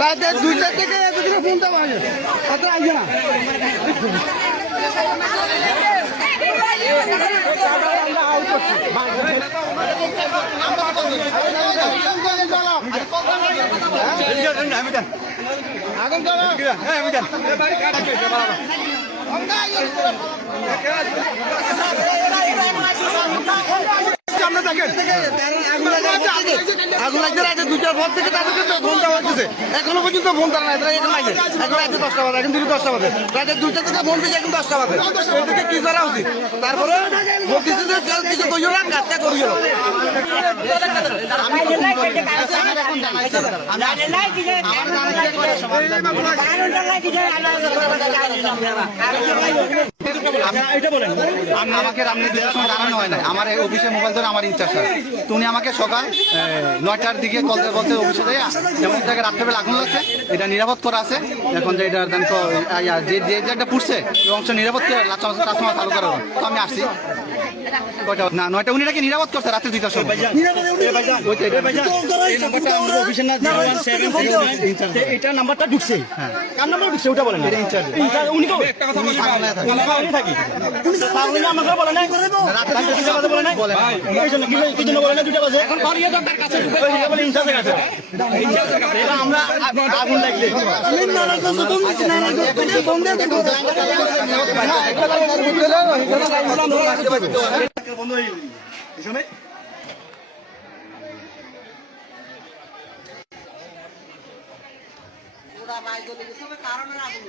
রাতে 2টা থেকে এতদিনে ফোনটা বাজে কত আইছে না আগুন চালা হ্যাঁ আমি জানি আগুন লাগছে রাতে 2টার পর থেকে তাদেরকে ফোন দেওয়া হচ্ছে এখনো পর্যন্ত ফোন তারা নাই এখন লাগে এখন রাতে 10টা বাজে এখন দিকে 10টা বাজে রাতে 2টা থেকে ফোন দিয়েছে এখন 10টা বাজে এদিকে কি করা উচিত তারপরে বলতেছে যে কিছু কইও না কাজটা করিও আমাকে রামনি দুটার সময় জানানো হয় না আমার অফিসের মোবাইল ধরে আমার ইনচার্জ তুমি আমাকে সকাল 9টার দিকে বলতে অফিসে যাই যেমন জায়গায় রাত্রেবেলা আগুন লাগছে এটা নিরাপদ করা আছে এখন যে এটা যে জায়গাটা পুড়ছে এই অংশ নিরাপদ করে ট্রান্সফর্মার চালু করা তো আমি আসছি না 9টা উনি নাকি নিরাপদ করছে রাত্রে 2টার সময় এটা নাম্বারটা ঢুকছে কার নাম্বার ঢুকছে ওটা বলেন উনি তো থাকি আমাকে বলে না বলে না এই জন্য কি জন্য বলে না 2টা বাজে এখন পালিয়ে যান তার কাছে বলে ইনচার্জের কাছে আমরা আগুন লাগলে বন্ধ হয়ে গেল পিছনে ওরা বাইক চলে গেছে কারণে আগুন